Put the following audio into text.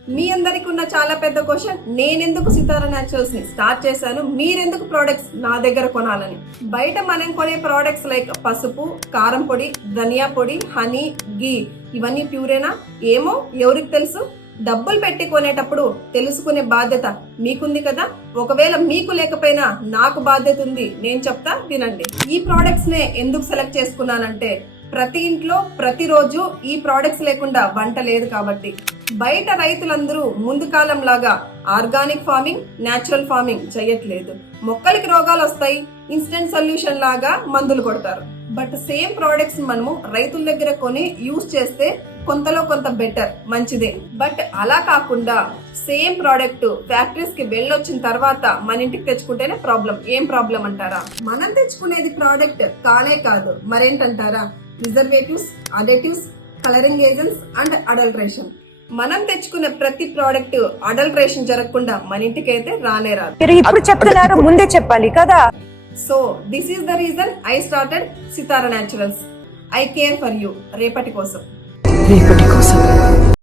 మీ అందరికి ఉన్న చాలా పెద్ద క్వశ్చన్, నేనెందుకు సితారా న్యాచురల్స్ ని స్టార్ట్ చేశాను, మీరెందుకు ప్రోడక్ట్స్ నా దగ్గర కొనాలని. బయట మనం కొనే ప్రోడక్ట్స్ లైక్ పసుపు, కారం పొడి, ధనియా పొడి, హనీ, గీ ఇవన్నీ ప్యూరేనా ఏమో ఎవరికి తెలుసు. డబ్బులు పెట్టి కొనేటప్పుడు తెలుసుకునే బాధ్యత మీకుంది కదా. ఒకవేళ మీకు లేకపోయినా నాకు బాధ్యత ఉంది, నేను చెప్తా వినండి. ఈ ప్రోడక్ట్స్ నే ఎందుకు సెలెక్ట్ చేసుకున్నానంటే, ప్రతి ఇంట్లో ప్రతిరోజు ఈ ప్రోడక్ట్స్ లేకుండా వంట లేదు కాబట్టి. బయట రైతులందరూ ముందు కాలం లాగా ఆర్గానిక్ ఫార్మింగ్, న్యాచురల్ ఫార్మింగ్ చేయట్లేదు. మొక్కలకి రోగాలు వస్తాయి, ఇన్స్టెంట్ సొల్యూషన్ లాగా మందులు కొడతారు. బట్ సేమ్ ప్రోడక్ట్స్ మనము రైతుల దగ్గర కొని యూజ్ చేస్తే కొంతలో కొంత బెటర్, మంచిదే. బట్ అలా కాకుండా సేమ్ ప్రోడక్ట్ ఫ్యాక్టరీస్ కి వెళ్ళొచ్చిన తర్వాత మన ఇంటికి తెచ్చుకుంటేనే ప్రాబ్లం. ఏం ప్రాబ్లం అంటారా? మనం తెచ్చుకునేది ప్రోడక్ట్ కానే కాదు, మరేంటంటారా? Preservatives, additives, colouring agents and adulteration. మనం తెచ్చుకునే ప్రతి ప్రోడక్ట్ అడల్ట్రేషన్ జరగకుండా మన ఇంటికి అయితే రానే రాదు. ఇప్పుడు చెప్తున్నారు, ముందే చెప్పాలి కదా. So this is the reason I started Sitara naturals. I care for you. రేపటి కోసం.